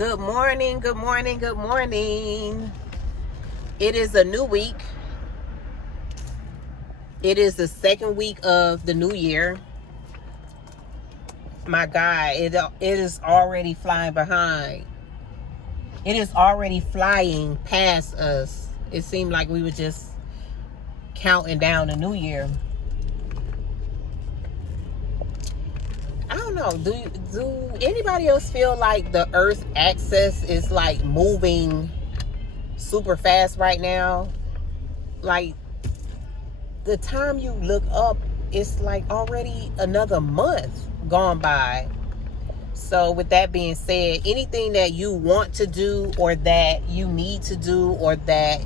Good morning, good morning, good morning. It is a new week. It is the second week of the new year. My God, it is already flying behind. It is already flying past us. It seemed like we were just counting down the new year. I don't know. Do anybody else feel like the Earth axis is like moving super fast right now? Like the time you look up, it's like already another month gone by. So with that being said, anything that you want to do or that you need to do or that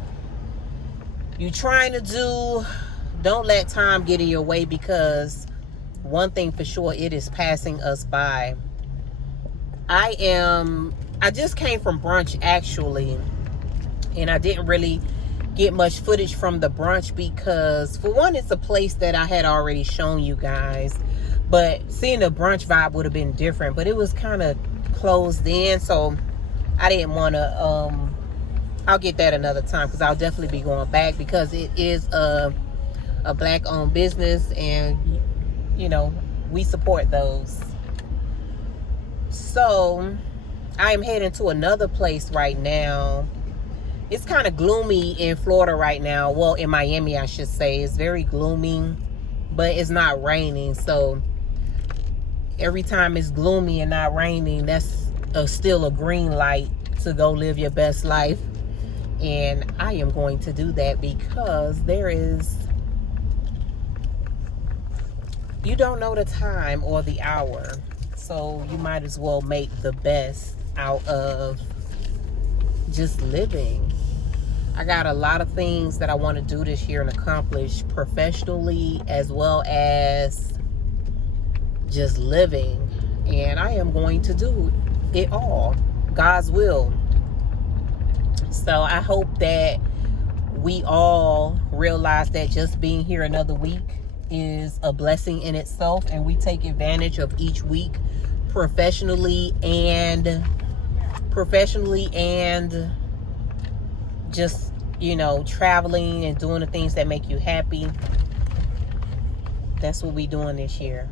you're trying to do, don't let time get in your way, because one thing for sure, it is passing us by. I just came from brunch actually, and I didn't really get much footage from the brunch because, for one, it's a place that I had already shown you guys, but seeing the brunch vibe would have been different, but it was kind of closed in, so I didn't want to I'll get that another time, because I'll definitely be going back, because it is a black owned business, and you know, we support those. So I am heading to another place right now. It's kind of gloomy in Florida right now. Well, in Miami, I should say. It's very gloomy, but it's not raining. So every time it's gloomy and not raining, that's still a green light to go live your best life. And I am going to do that, because you don't know the time or the hour. So you might as well make the best out of just living. I got a lot of things that I want to do this year and accomplish professionally, as well as just living. And I am going to do it all. God's will. So I hope that we all realize that just being here another week is a blessing in itself, and we take advantage of each week professionally and just, you know, traveling and doing the things that make you happy. That's what we're doing this year.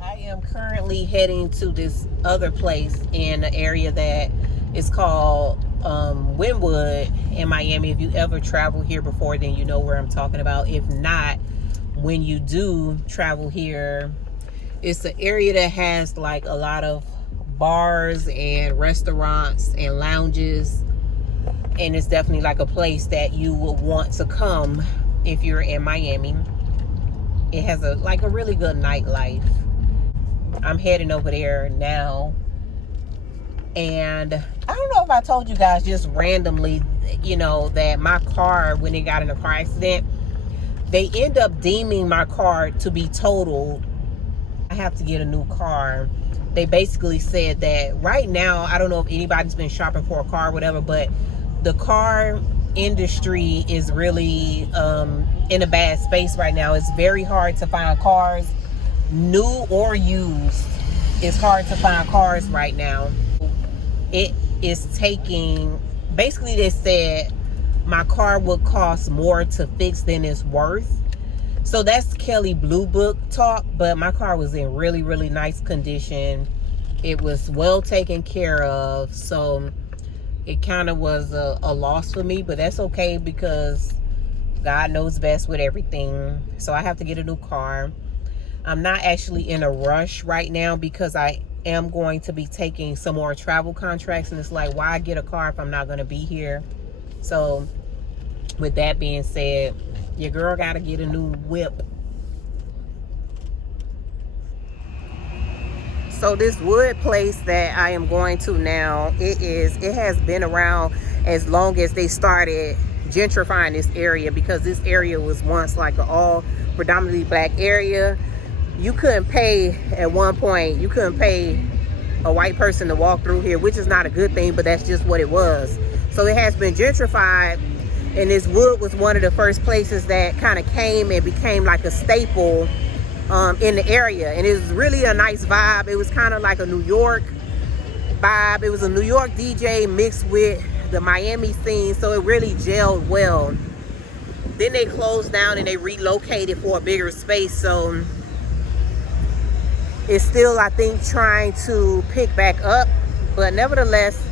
I am currently heading to this other place in the area that is called Wynwood in Miami. If you ever travel here before, then you know where I'm talking about. If not, when you do travel here, it's an area that has like a lot of bars and restaurants and lounges, and it's definitely like a place that you would want to come if you're in Miami. It has a really good nightlife. I'm heading over there now, and I don't know if I told you guys just randomly, you know, that my car, when it got in a car accident, they end up deeming my car to be totaled. I have to get a new car. They basically said that right now, I don't know if anybody's been shopping for a car or whatever, but the car industry is really in a bad space right now. It's very hard to find cars, new or used. It's hard to find cars right now. It is taking, basically they said my car would cost more to fix than it's worth. So that's Kelly Blue Book talk, but my car was in really, really nice condition. It was well taken care of. So it kind of was a loss for me, but that's okay, because God knows best with everything. So I have to get a new car. I'm not actually in a rush right now, because I am going to be taking some more travel contracts, and it's like, why get a car if I'm not going to be here? So with that being said, your girl got to get a new whip. So this wood place that I am going to now, it has been around as long as they started gentrifying this area, because this area was once like an all predominantly black area. You couldn't pay, at one point, you couldn't pay a white person to walk through here, which is not a good thing, but that's just what it was. So it has been gentrified, and this wood was one of the first places that kind of came and became like a staple in the area. And it was really a nice vibe. It was kind of like a New York vibe. It was a New York DJ mixed with the Miami scene, so it really gelled well. Then they closed down and they relocated for a bigger space, so it's still, I think, trying to pick back up, but nevertheless,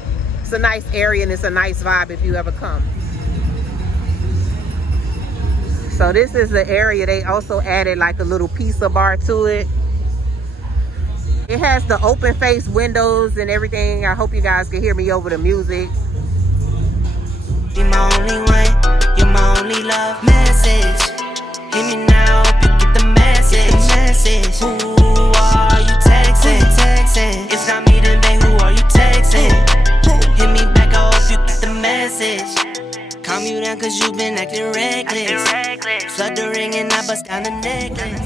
it's a nice area and it's a nice vibe if you ever come. So this is the area. They also added like a little pizza bar to it. It has the open face windows and everything. I hope you guys can hear me over the music. You're my only one, you're my only love message. Hit me now, hope you get the message. Who are you texting? It's not me today, who are you texting? Hit me back, I hope you get the message. Calm you down cause you been acting reckless. Flood the ring and I bust down the necklace.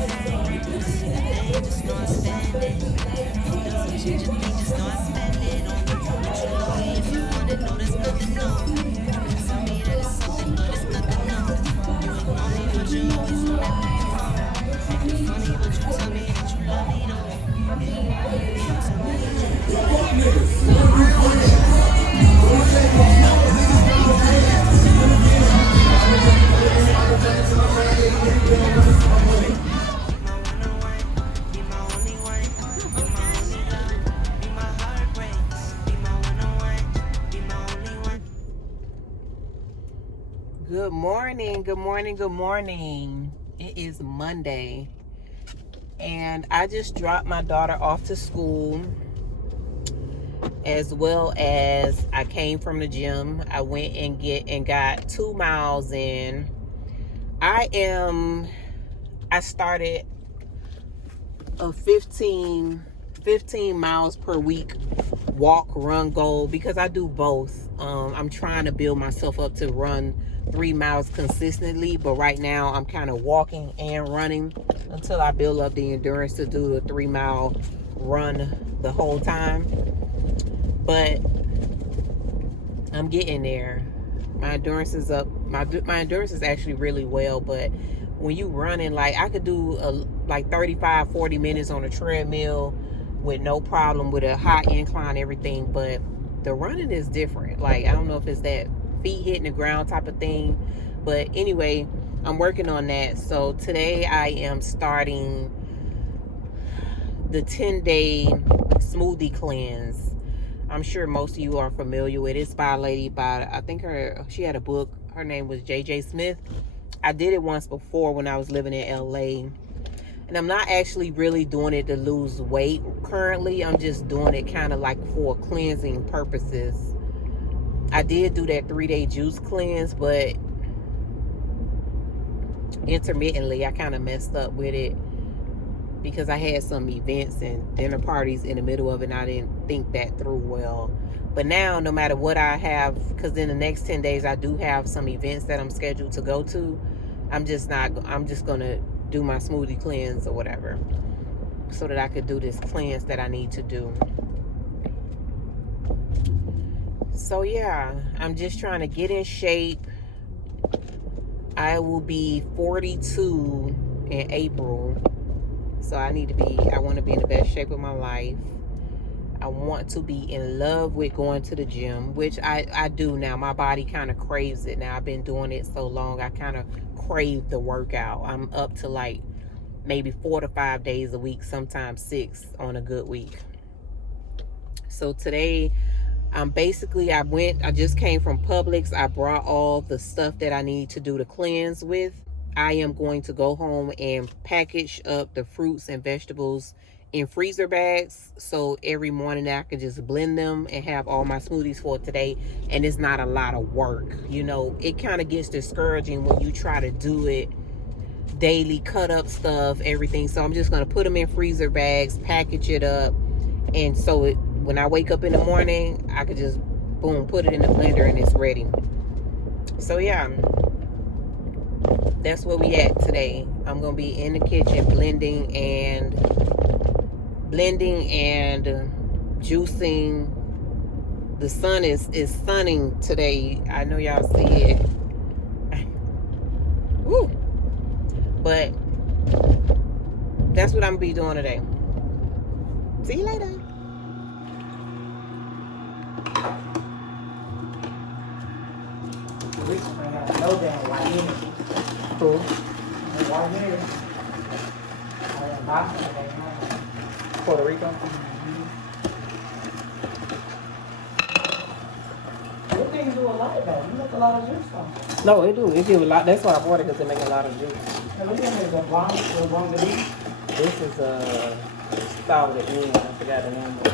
Good morning, good morning, good morning. It is Monday and I just dropped my daughter off to school, as well as I came from the gym. I went and got 2 miles in. I started a 15 miles per week walk run goal because I do both. I'm trying to build myself up to run 3 miles consistently, but right now I'm kind of walking and running until I build up the endurance to do a 3 mile run the whole time. But I'm getting there. My endurance is up. My endurance is actually really well, but when you running, like I could do like 35-40 minutes on a treadmill with no problem, with a high incline, everything. But the running is different. Like I don't know if it's that feet hitting the ground type of thing, but anyway, I'm working on that. So today I am starting the 10-day smoothie cleanse. I'm sure most of you are familiar with it. It's by a lady by, I think she had a book. Her name was J.J. Smith. I did it once before when I was living in LA. And I'm not actually really doing it to lose weight currently. I'm just doing it kind of like for cleansing purposes. I did do that 3-day juice cleanse, but intermittently I kind of messed up with it because I had some events and dinner parties in the middle of it and I didn't think that through well. But now, no matter what I have, because in the next 10 days I do have some events that I'm scheduled to go to, I'm just gonna do my smoothie cleanse or whatever so that I could do this cleanse that I need to do. So yeah, I'm just trying to get in shape. I will be 42 in April. So I want to be in the best shape of my life. I want to be in love with going to the gym, which I do now. My body kind of craves it now. I've been doing it so long, I kind of crave the workout. I'm up to like maybe 4 to 5 days a week, sometimes 6 on a good week. So today, I just came from Publix. I brought all the stuff that I need to do the cleanse with. I am going to go home and package up the fruits and vegetables in freezer bags, so every morning I can just blend them and have all my smoothies for today, and it's not a lot of work. You know, it kind of gets discouraging when you try to do it daily, cut up stuff, everything. So I'm just going to put them in freezer bags, package it up, and so when I wake up in the morning, I could just boom, put it in the blender and it's ready. So yeah, that's where we at today. I'm gonna be in the kitchen blending and juicing. The sun is sunning today. I know y'all see it. Woo. But that's what I'm gonna be doing today. See you later. no damn white energy. Cool. No white energy. I am not saying that. Puerto Rico. Good things do a lot though. You make a lot of juice from it. No, it do. It give a lot. That's why I bought it, because it make a lot of juice. And look at it, the blonde to be. This is a solid in. I forgot the name of it.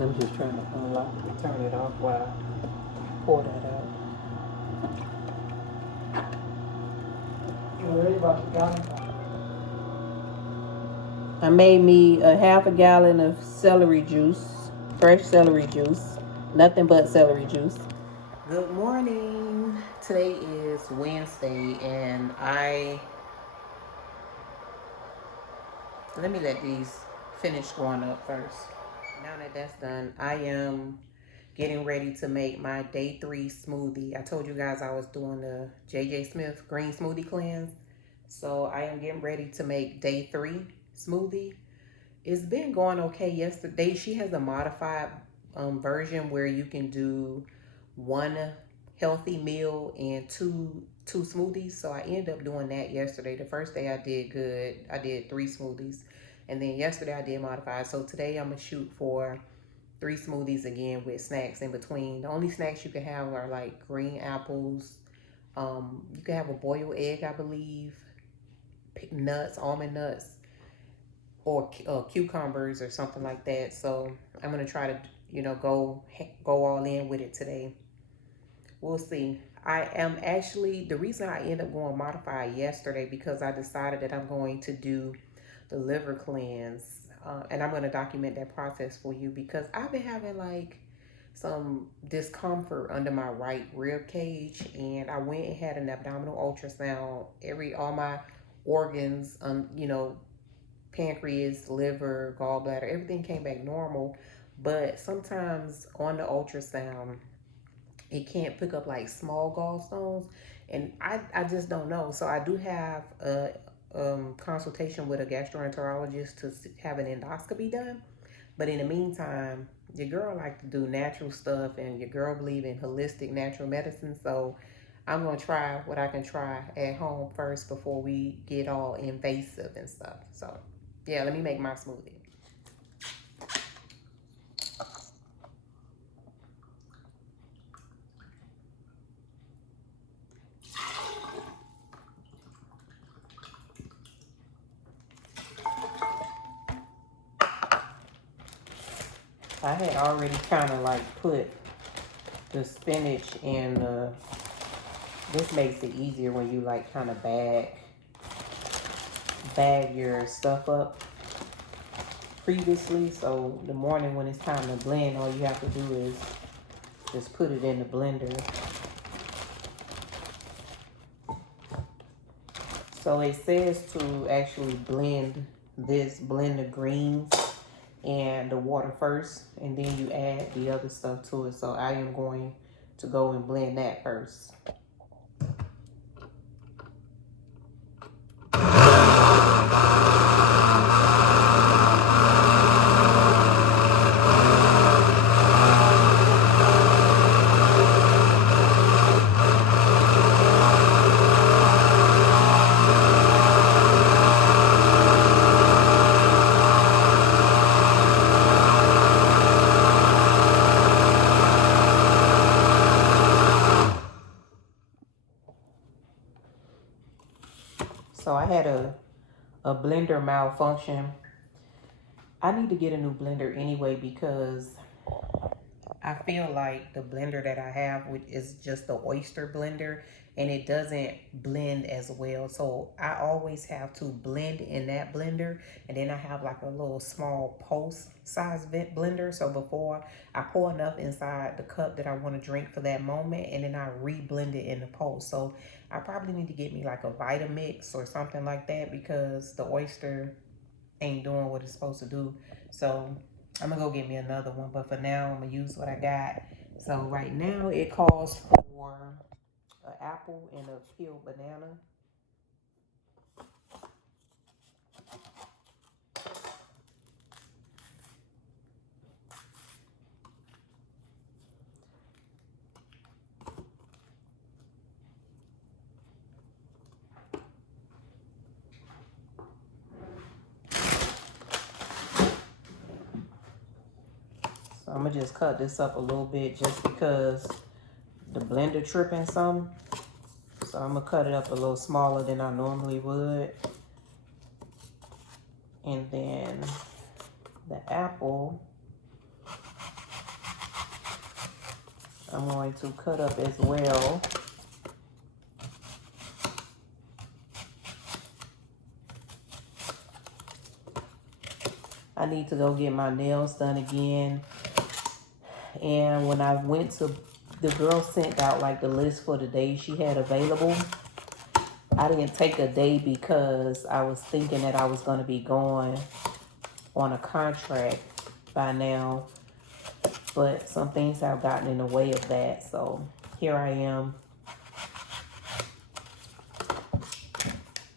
I'm just trying to unlock it, turn it off while I pour that out. You worried about the gallon? I made me a half a gallon of celery juice, fresh celery juice, nothing but celery juice. Good morning. Today is Wednesday, and let me let these finish going up first. Now that that's done, I am getting ready to make my day 3 smoothie. I told you guys I was doing the JJ Smith green smoothie cleanse. So I am getting ready to make day 3 smoothie. It's been going okay. Yesterday, she has a modified version where you can do 1 healthy meal and two smoothies. So I ended up doing that yesterday. The first day I did good. I did 3 smoothies. And then yesterday I did modified. So today I'm going to shoot for 3 smoothies again with snacks in between. The only snacks you can have are like green apples. You can have a boiled egg, I believe. Nuts, almond nuts, or cucumbers or something like that. So I'm going to try to, go all in with it today. We'll see. I am actually, the reason I ended up going modified yesterday, because I decided that I'm going to do the liver cleanse. And I'm going to document that process for you, because I've been having like some discomfort under my right rib cage, and I went and had an abdominal ultrasound. All my organs, pancreas, liver, gallbladder, everything came back normal. But sometimes on the ultrasound, it can't pick up like small gallstones, and I just don't know. So I do have a consultation with a gastroenterologist to have an endoscopy done. But in the meantime, your girl like to do natural stuff, and your girl believe in holistic natural medicine. So I'm gonna try what I can try at home first before we get all invasive and stuff. So yeah, let me make my smoothie. I had already kind of like put the spinach and this makes it easier when you like kind of bag your stuff up previously. So the morning when it's time to blend, all you have to do is just put it in the blender. So it says to actually blend the greens and the water first, and then you add the other stuff to it. So I am going to go and blend that first. So I had a blender malfunction. I need to get a new blender anyway, because I feel like the blender that I have is just the oyster blender, and it doesn't blend as well. So I always have to blend in that blender, and then I have like a little small pulse size blender. So before I pour enough inside the cup that I want to drink for that moment, and then I re-blend it in the pulse. So I probably need to get me like a Vitamix or something like that, because the oyster ain't doing what it's supposed to do. So I'm gonna go get me another one, but for now I'm gonna use what I got. So right now it calls for an apple and a peeled banana. So I'm gonna just cut this up a little bit just because the blender tripping some. So I'm gonna cut it up a little smaller than I normally would. And then the apple, I'm going to cut up as well. I need to go get my nails done again. And when I went to, the girl sent out like the list for the days she had available. I didn't take a day because I was thinking that I was going to be going on a contract by now. But some things have gotten in the way of that. So here I am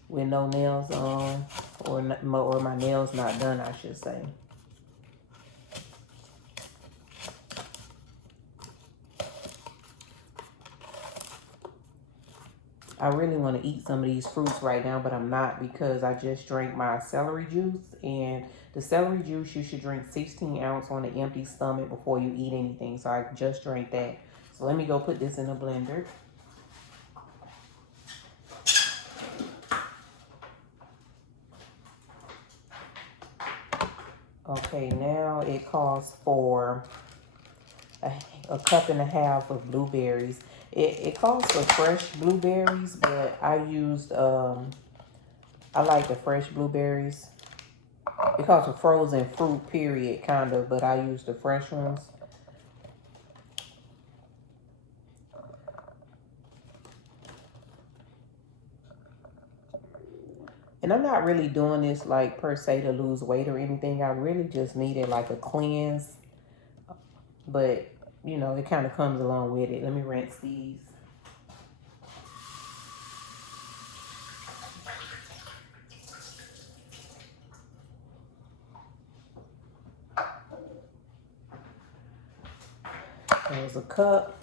with no nails on, or my nails not done, I should say. I really want to eat some of these fruits right now, but I'm not, because I just drank my celery juice. And the celery juice, you should drink 16 ounces on an empty stomach before you eat anything. So I just drank that. So let me go put this in a blender. Okay, now it calls for a cup and a half of blueberries. It calls for fresh blueberries, but I used, I like the fresh blueberries. It calls for frozen fruit, period, kind of, but I use the fresh ones. And I'm not really doing this like per se to lose weight or anything. I really just needed like a cleanse. But, you know, it kind of comes along with it. Let me rinse these. There's a cup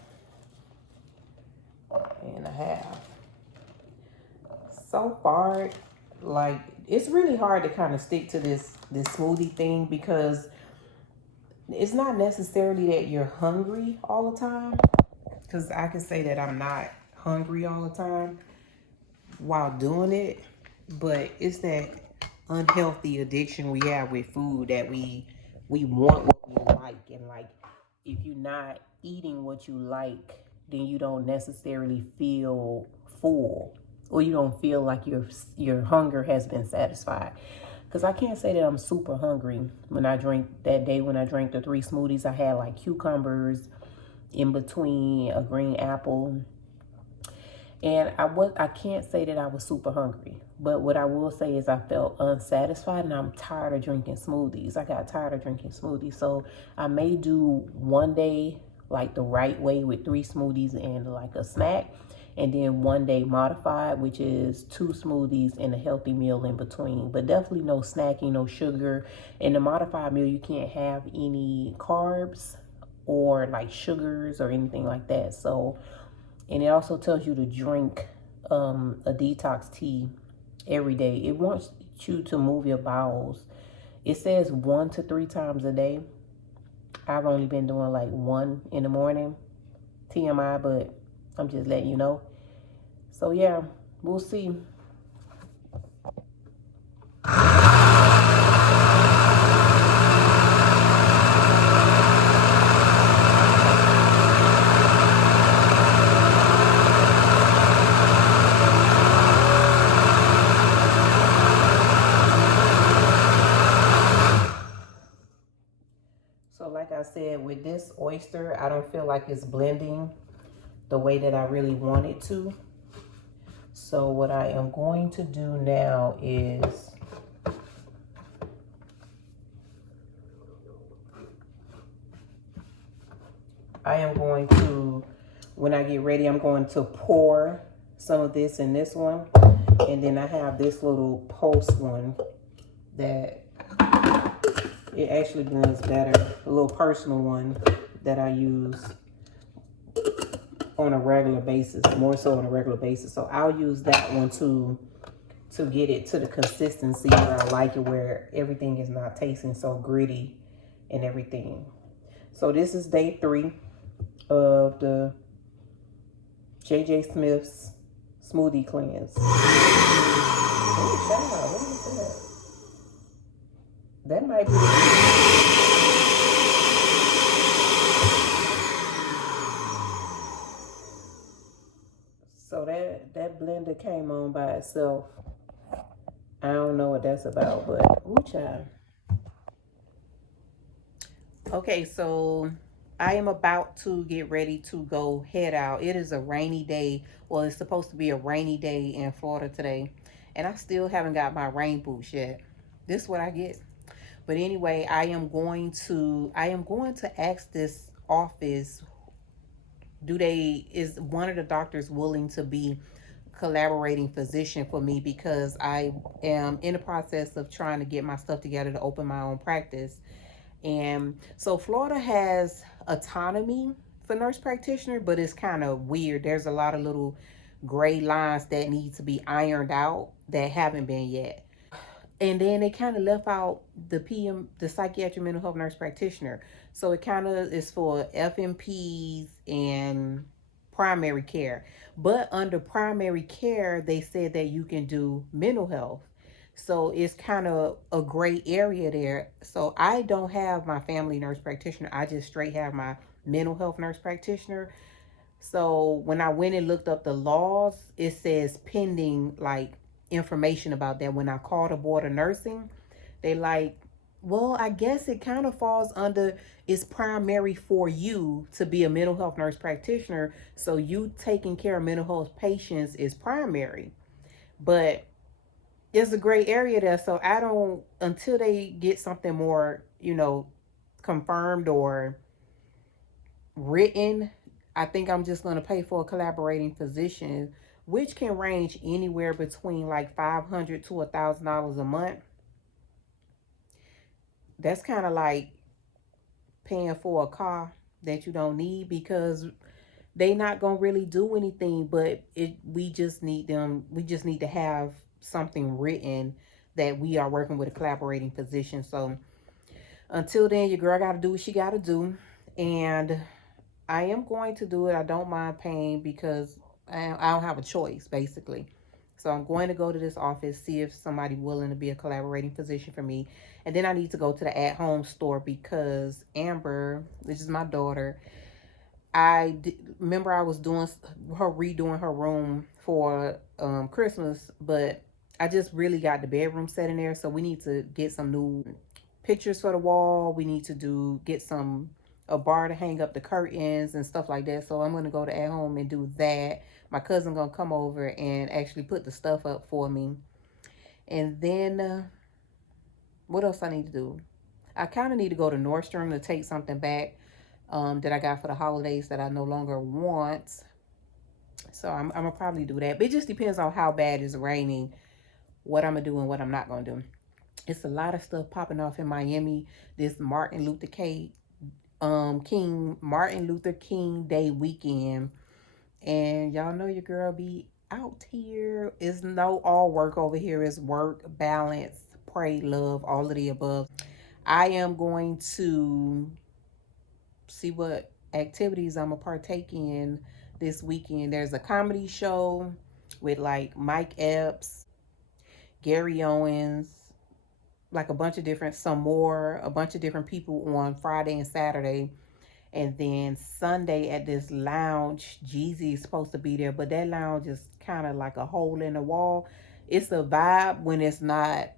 and a half. So far, like, it's really hard to kind of stick to this smoothie thing, because it's not necessarily that you're hungry all the time, because I can say that I'm not hungry all the time while doing it, but it's that unhealthy addiction we have with food, that we want what we like, and like, if you're not eating what you like, then you don't necessarily feel full, or you don't feel like your hunger has been satisfied. Because I can't say that I'm super hungry. When I drank the 3 smoothies, I had like cucumbers in between, a green apple. And I can't say that I was super hungry. But what I will say is I felt unsatisfied, and I'm tired of drinking smoothies. I got tired of drinking smoothies. So I may do one day like the right way with 3 smoothies and like a snack. And then one day modified, which is 2 smoothies and a healthy meal in between. But definitely no snacking, no sugar. In the modified meal, you can't have any carbs or like sugars or anything like that. So, and it also tells you to drink a detox tea every day. It wants you to move your bowels. It says 1 to 3 times a day. I've only been doing like 1 in the morning. TMI, but I'm just letting you know. So yeah, we'll see. said, with this oyster, I don't feel like it's blending the way that I really want it to. So what I am going to do now is I am going to, when I get ready, I'm going to pour some of this in this one. And then I have this little post one that it actually blends better. A little personal one that I use on a regular basis, more so on a regular basis. So I'll use that one to get it to the consistency where I like it, where everything is not tasting so gritty and everything. So this is day 3 of the J.J. Smith's smoothie cleanse. Oh, child, what is that? That might be so that blender came on by itself. I don't know what that's about, but ooh, child. Okay, so I am about to get ready to go head out. It is a rainy day. Well, it's supposed to be a rainy day in Florida today, and I still haven't got my rain boots yet. This is what I get. But anyway, I am going to ask this office, is one of the doctors willing to be collaborating physician for me, because I am in the process of trying to get my stuff together to open my own practice. And so Florida has autonomy for nurse practitioner, but it's kind of weird. There's a lot of little gray lines that need to be ironed out that haven't been yet. And then they kind of left out the psychiatric mental health nurse practitioner. So it kind of is for FMPs and primary care. But under primary care, they said that you can do mental health. So it's kind of a gray area there. So I don't have my family nurse practitioner. I just straight have my mental health nurse practitioner. So when I went and looked up the laws, it says pending like information about that. When I called the board of nursing, they like, well, I guess it kind of falls under, it's primary for you to be a mental health nurse practitioner. So you taking care of mental health patients is primary. But it's a gray area there. So I don't, until they get something more, confirmed or written, I think I'm just going to pay for a collaborating physician, which can range anywhere between like $500 to $1,000 a month. That's kind of like paying for a car that you don't need, because they not going to really do anything, but we just need to have something written that we are working with a collaborating physician. So until then, your girl got to do what she got to do. And I am going to do it. I don't mind paying, because I don't have a choice, basically. So I'm going to go to this office, see if somebody willing to be a collaborating physician for me. And then I need to go to the at-home store, because Amber, which is my daughter, remember I was redoing her room for Christmas, but I just really got the bedroom set in there. So we need to get some new pictures for the wall. We need to get a bar to hang up the curtains and stuff like that. So I'm going to go to at home and do that. My cousin going to come over and actually put the stuff up for me. And then what else I need to do? I kind of need to go to Nordstrom to take something back that I got for the holidays that I no longer want. So I'm going to probably do that. But it just depends on how bad it's raining, what I'm going to do and what I'm not going to do. It's a lot of stuff popping off in Miami this Martin Luther King Day weekend. And y'all know your girl be out here. It's no all work over here. It's work, balance, pray, love, all of the above. I am going to see what activities I'm going to partake in this weekend. There's a comedy show with like Mike Epps, Gary Owens, like a bunch of different people on Friday and Saturday. And then Sunday at this lounge, Jeezy is supposed to be there, but that lounge is kind of like a hole in the wall. It's a vibe when it's not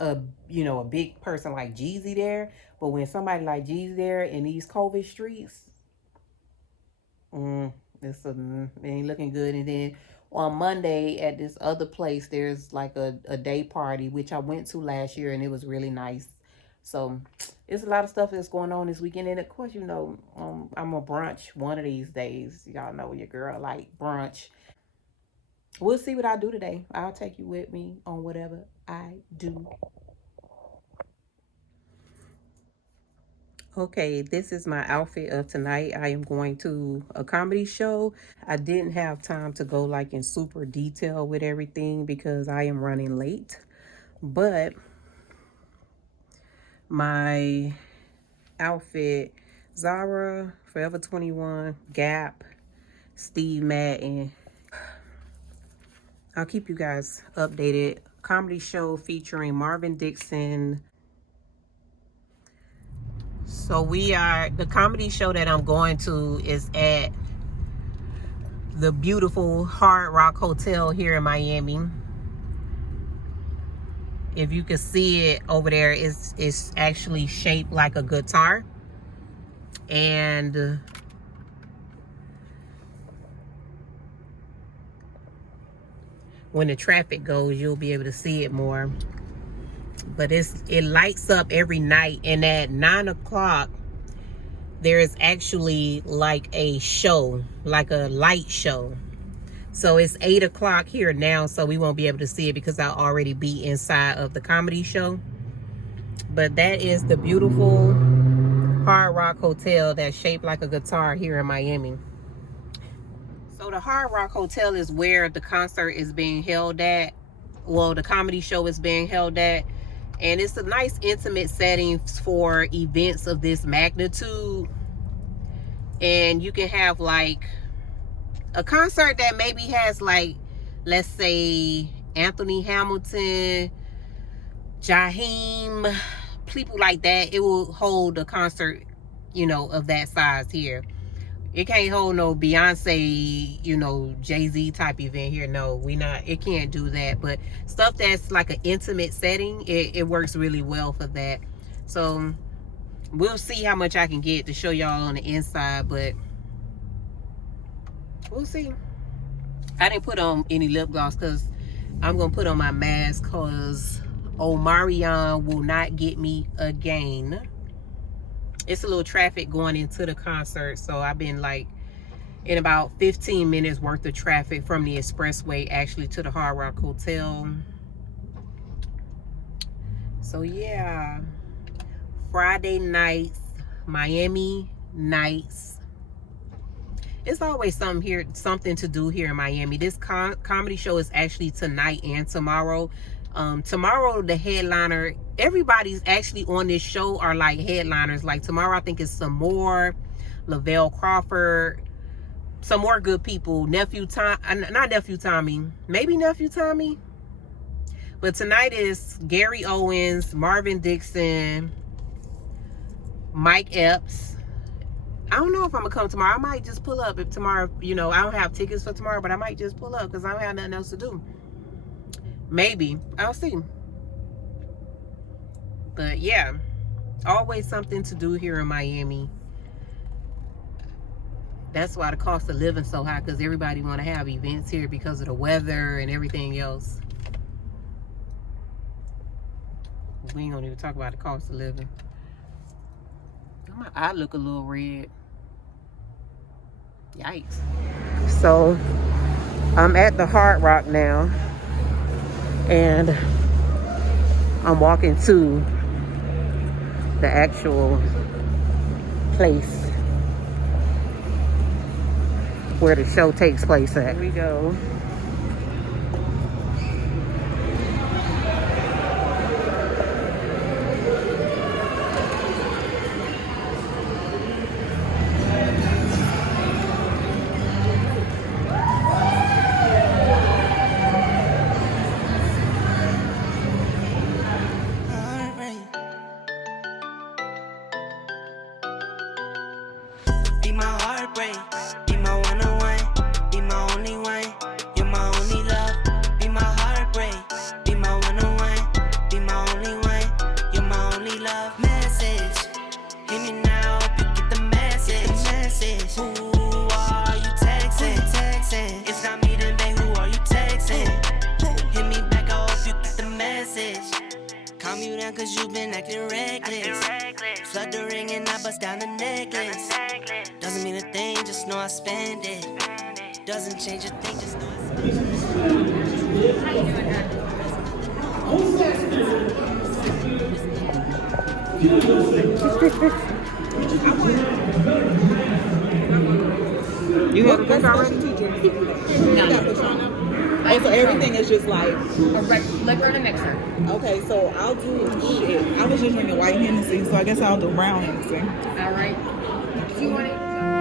a a big person like Jeezy there, but when somebody like Jeezy there in these COVID streets, it ain't looking good. And then on Monday at this other place, there's like a day party, which I went to last year, and it was really nice. So it's a lot of stuff that's going on this weekend. And of course, I'm a brunch one of these days. Y'all know your girl like brunch. We'll see what I do today. I'll take you with me on whatever I do. Okay, this is my outfit of tonight. I am going to a comedy show. I didn't have time to go like in super detail with everything because I am running late. But my outfit, Zara, Forever 21, Gap, Steve Madden. I'll keep you guys updated. Comedy show featuring Marvin Dixon. So the comedy show that I'm going to is at the beautiful Hard Rock Hotel here in Miami. If you can see it over there, it's actually shaped like a guitar. And when the traffic goes, you'll be able to see it more. But it lights up every night, and at 9 o'clock there is actually like a show, like a light show. So it's 8 o'clock here now, so we won't be able to see it because I'll already be inside of the comedy show. But that is the beautiful Hard Rock Hotel that's shaped like a guitar here in Miami. So the Hard Rock Hotel is where the concert is being held at. Well, the comedy show is being held at. And it's a nice intimate setting for events of this magnitude. And you can have like a concert that maybe has like, let's say, Anthony Hamilton, Jaheim, people like that. It will hold a concert, of that size here. It can't hold no Beyonce, Jay-Z type event here. No, it can't do that. But stuff that's like an intimate setting, it works really well for that. So we'll see how much I can get to show y'all on the inside, but we'll see. I didn't put on any lip gloss because I'm going to put on my mask because Omarion will not get me again. It's a little traffic going into the concert, so I've been like in about 15 minutes worth of traffic from the expressway actually to the Hard Rock Hotel. So yeah, Friday nights, Miami nights. It's always something to do here in Miami. This comedy show is actually tonight and tomorrow. Tomorrow the headliner, everybody's actually on this show are like headliners. Like tomorrow I think it's some more Lavelle Crawford, some more good people. Not Nephew Tommy, maybe Nephew Tommy. But tonight is Gary Owens, Marvin Dixon, Mike Epps. I don't know if I'm gonna come tomorrow. I might just pull up if tomorrow, I don't have tickets for tomorrow, but I might just pull up because I don't have nothing else to do. Maybe. I'll see. But yeah, always something to do here in Miami. That's why the cost of living so high, because everybody want to have events here because of the weather and everything else. We ain't gonna even talk about the cost of living. My eye look a little red. Yikes. So I'm at the Hard Rock now, and I'm walking to the actual place where the show takes place at. Here we go. cause you been acting reckless. Flood the ring and I bust down the necklace. Doesn't mean a thing, just know I spend it. Doesn't change a thing, just know I spend You have a drink already? No. Oh, so everything is just like A liquor and a mixer. okay. So I'll do shit. I was just drinking white Hennessy, so I guess I'll do brown Hennessy. All right. Do you want it?